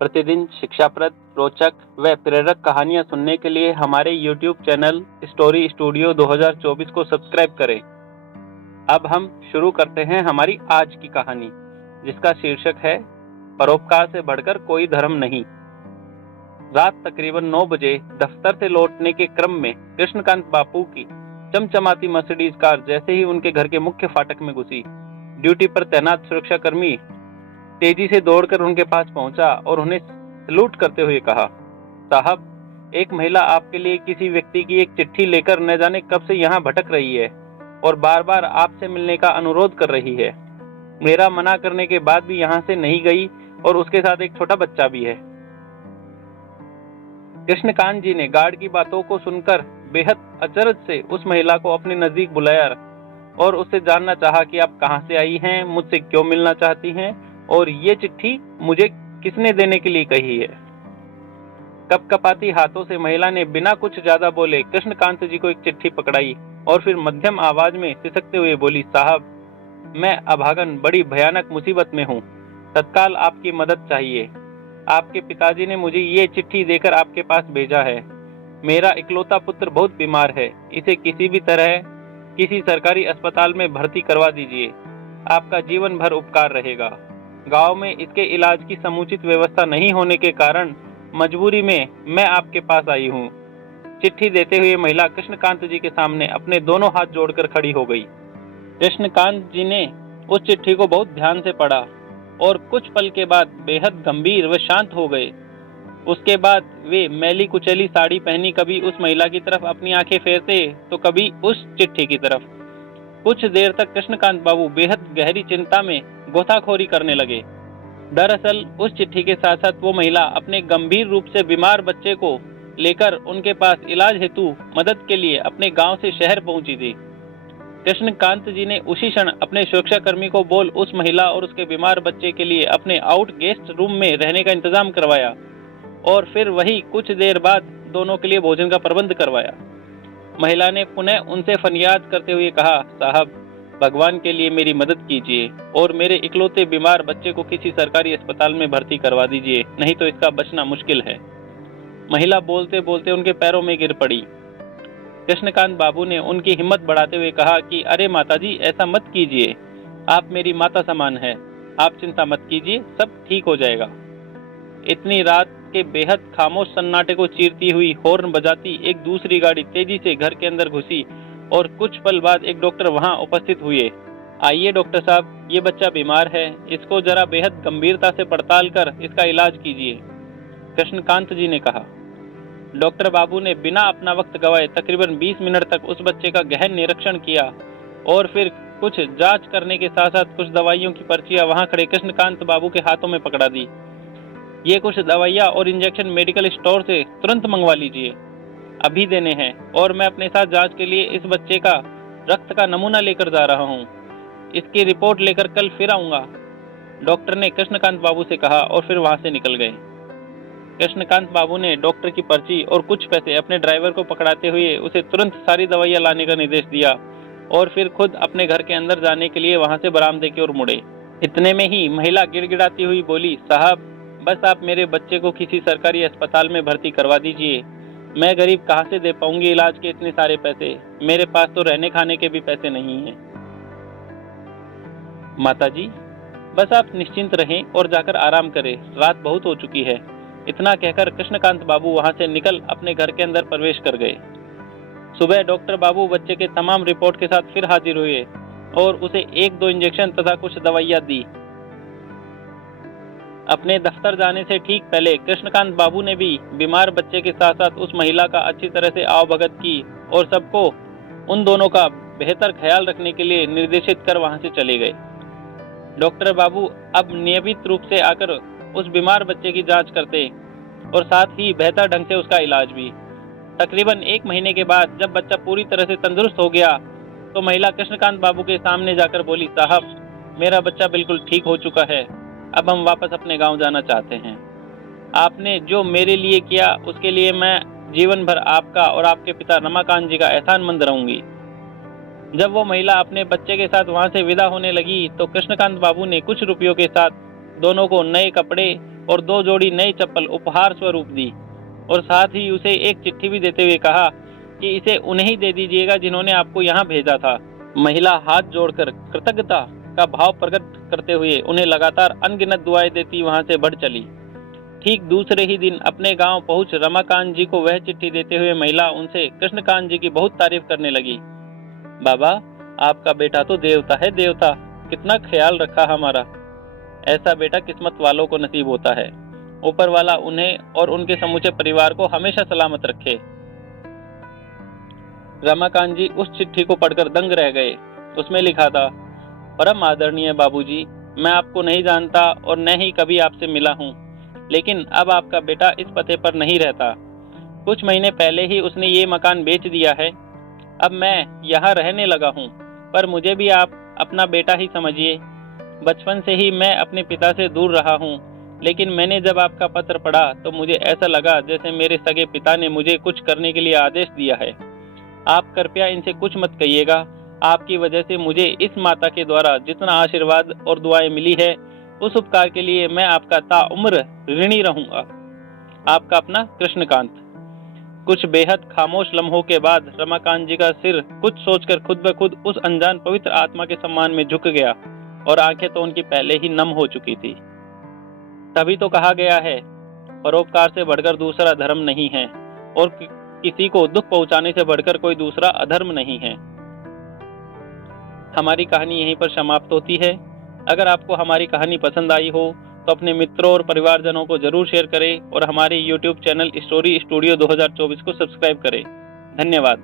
प्रतिदिन शिक्षाप्रद, रोचक व प्रेरक कहानियाँ सुनने के लिए हमारे YouTube चैनल स्टोरी स्टूडियो 2024 को सब्सक्राइब करें। अब हम शुरू करते हैं हमारी आज की कहानी, जिसका शीर्षक है परोपकार से बढ़कर कोई धर्म नहीं। रात तकरीबन 9 बजे दफ्तर से लौटने के क्रम में कृष्णकांत बापू की चमचमाती मर्सिडीज कार जैसे ही उनके घर के मुख्य फाटक में घुसी, ड्यूटी पर तैनात सुरक्षाकर्मी तेजी से दौड़कर उनके पास पहुंचा और उन्हें सलूट करते हुए कहा, साहब, एक महिला आपके लिए किसी व्यक्ति की एक चिट्ठी लेकर न जाने कब से यहाँ भटक रही है और बार बार आपसे मिलने का अनुरोध कर रही है। मेरा मना करने के बाद भी यहाँ से नहीं गई और उसके साथ एक छोटा बच्चा भी है। कृष्णकांत जी ने गार्ड की बातों को सुनकर बेहद अचरज से उस महिला को अपने नजदीक बुलाया और उससे जानना चाहा कि आप कहाँ से आई हैं, मुझसे क्यों मिलना चाहती हैं और ये चिट्ठी मुझे किसने देने के लिए कही है। कपकपाती हाथों से महिला ने बिना कुछ ज्यादा बोले कृष्णकांत जी को एक चिट्ठी पकड़ाई और फिर मध्यम आवाज में सिसकते हुए बोली, साहब, मैं अभागन बड़ी भयानक मुसीबत में हूँ, तत्काल आपकी मदद चाहिए। आपके पिताजी ने मुझे ये चिट्ठी देकर आपके पास भेजा है। मेरा इकलौता पुत्र बहुत बीमार है, इसे किसी भी तरह किसी सरकारी अस्पताल में भर्ती करवा दीजिए, आपका जीवन भर उपकार रहेगा। गांव में इसके इलाज की समुचित व्यवस्था नहीं होने के कारण मजबूरी में मैं आपके पास आई हूँ। चिट्ठी देते हुए महिला कृष्णकांत जी के सामने अपने दोनों हाथ जोड़कर खड़ी हो गई। कृष्णकांत जी ने उस चिट्ठी को बहुत ध्यान से पढ़ा और कुछ पल के बाद बेहद गंभीर व शांत हो गए। उसके बाद वे मैली कुचैली साड़ी पहनी कभी उस महिला की तरफ अपनी आंखें फेरते तो कभी उस चिट्ठी की तरफ। कुछ देर तक कृष्णकांत बाबू बेहद गहरी चिंता में गोताखोरी करने लगे। दरअसल उस चिट्ठी के साथ साथ वो महिला अपने गंभीर रूप से बीमार बच्चे को लेकर उनके पास इलाज हेतु मदद के लिए अपने गांव से शहर पहुंची थी। कृष्णकांत जी ने उसी क्षण अपने सुरक्षाकर्मी को बोल उस महिला और उसके बीमार बच्चे के लिए अपने आउट गेस्ट रूम में रहने का इंतजाम करवाया और फिर वही कुछ देर बाद दोनों के लिए भोजन का प्रबंध करवाया। महिला ने पुनः उनसे फरियाद करते हुए कहा, साहब, भगवान के लिए मेरी मदद कीजिए और मेरे इकलौते बीमार बच्चे को किसी सरकारी अस्पताल में भर्ती करवा दीजिए, नहीं तो इसका बचना मुश्किल है। महिला बोलते बोलते उनके पैरों में गिर पड़ी। कृष्णकांत बाबू ने उनकी हिम्मत बढ़ाते हुए कहा कि अरे माताजी, ऐसा मत कीजिए, आप मेरी माता समान है, आप चिंता मत कीजिए, सब ठीक हो जाएगा। इतनी रात के बेहद खामोश सन्नाटे को चीरती हुई हॉर्न बजाती एक दूसरी गाड़ी तेजी से घर के अंदर घुसी और कुछ पल बाद एक डॉक्टर वहां उपस्थित हुए। आइए डॉक्टर साहब, ये बच्चा बीमार है, इसको जरा बेहद गंभीरता से पड़ताल कर इसका इलाज कीजिए, कृष्णकांत जी ने कहा। डॉक्टर बाबू ने बिना अपना वक्त गवाए तकरीबन 20 मिनट तक उस बच्चे का गहन निरीक्षण किया और फिर कुछ जांच करने के साथ साथ कुछ दवाइयों की पर्चियां वहां खड़े कृष्णकांत बाबू के हाथों में पकड़ा दी। ये कुछ दवाइयां और इंजेक्शन मेडिकल स्टोर से तुरंत मंगवा लीजिए, अभी देने हैं, और मैं अपने साथ जांच के लिए इस बच्चे का रक्त का नमूना लेकर जा रहा हूँ। इसकी रिपोर्ट लेकर कल फिर आऊंगा, डॉक्टर ने कृष्णकांत बाबू से कहा और फिर वहां से निकल गए। कृष्णकांत बाबू ने डॉक्टर की पर्ची और कुछ पैसे अपने ड्राइवर को पकड़ाते हुए उसे तुरंत सारी दवाइयां लाने का निर्देश दिया और फिर खुद अपने घर के अंदर जाने के लिए वहां से बरामदे की ओर मुड़े। इतने में ही महिला गिड़गिड़ाती हुई बोली, साहब, बस आप मेरे बच्चे को किसी सरकारी अस्पताल में भर्ती करवा दीजिए, मैं गरीब कहाँ से दे पाऊंगी इलाज के इतने सारे पैसे, मेरे पास तो रहने खाने के भी पैसे नहीं हैं। माताजी, बस आप निश्चिंत रहें और जाकर आराम करें, रात बहुत हो चुकी है। इतना कहकर कृष्णकांत बाबू वहां से निकल अपने घर के अंदर प्रवेश कर गए। सुबह डॉक्टर बाबू बच्चे के तमाम रिपोर्ट के साथ फिर हाजिर हुए और उसे 1-2 इंजेक्शन तथा कुछ दवाइयां दी। अपने दफ्तर जाने से ठीक पहले कृष्णकांत बाबू ने भी बीमार बच्चे के साथ साथ उस महिला का अच्छी तरह से आवभगत की और सबको उन दोनों का बेहतर ख्याल रखने के लिए निर्देशित कर वहां से चले गए। डॉक्टर बाबू अब नियमित रूप से आकर उस बीमार बच्चे की जांच करते और साथ ही बेहतर ढंग से उसका इलाज भी। तकरीबन 1 महीने के बाद जब बच्चा पूरी तरह से तंदुरुस्त हो गया तो महिला कृष्णकांत बाबू के सामने जाकर बोली, साहब, मेरा बच्चा बिल्कुल ठीक हो चुका है, अब हम वापस अपने गांव जाना चाहते हैं। आपने जो मेरे लिए किया उसके लिए मैं जीवन भर आपका और आपके पिता रमाकांत जी का एहसानमंद रहूंगी। जब वो महिला अपने बच्चे के साथ वहां से विदा होने लगी तो कृष्णकांत बाबू ने कुछ रुपयों के साथ दोनों को नए कपड़े और 2 जोड़ी नई चप्पल उपहार स्वरूप दी और साथ ही उसे एक चिट्ठी भी देते हुए कहा कि इसे उन्हें ही दे दीजिएगा जिन्होंने आपको यहाँ भेजा था। महिला हाथ जोड़कर कृतज्ञता का भाव प्रकट करते हुए उन्हें लगातार अनगिनत दुआएं देती वहां से बढ़ चली। ठीक दूसरे ही दिन अपने गांव पहुंच रमाकांत जी को वह चिट्ठी देते हुए महिला उनसे कृष्णकांत जी की बहुत तारीफ करने लगी। बाबा, आपका बेटा तो देवता है देवता, कितना ख्याल रखा हमारा। ऐसा बेटा किस्मत वालों को नसीब होता है। ऊपर वाला उन्हें और उनके समूचे परिवार को हमेशा सलामत रखे। रमाकांत जी उस चिट्ठी को पढ़कर दंग रह गए। उसमें लिखा था, परम आदरणीय बाबूजी, मैं आपको नहीं जानता और न ही कभी आपसे मिला हूँ, लेकिन अब आपका बेटा इस पते पर नहीं रहता। कुछ महीने पहले ही उसने ये मकान बेच दिया है। अब मैं यहाँ रहने लगा हूँ, पर मुझे भी आप अपना बेटा ही समझिए। बचपन से ही मैं अपने पिता से दूर रहा हूँ, लेकिन मैंने जब आपका पत्र पढ़ा तो मुझे ऐसा लगा जैसे मेरे सगे पिता ने मुझे कुछ करने के लिए आदेश दिया है। आप कृपया इनसे कुछ मत कहिएगा। आपकी वजह से मुझे इस माता के द्वारा जितना आशीर्वाद और दुआएं मिली है, उस उपकार के लिए मैं आपका ताउम्र ऋणी रहूंगा। आपका अपना कृष्णकांत। कुछ बेहद खामोश लम्हों के बाद रमाकांत जी का सिर कुछ सोचकर खुद ब खुद उस अनजान पवित्र आत्मा के सम्मान में झुक गया और आंखें तो उनकी पहले ही नम हो चुकी थी। तभी तो कहा गया है, परोपकार से बढ़कर दूसरा धर्म नहीं है और किसी को दुख पहुंचाने से बढ़कर कोई दूसरा अधर्म नहीं है। हमारी कहानी यहीं पर समाप्त होती है। अगर आपको हमारी कहानी पसंद आई हो तो अपने मित्रों और परिवारजनों को जरूर शेयर करें और हमारे YouTube चैनल स्टोरी स्टूडियो 2024 को सब्सक्राइब करें। धन्यवाद।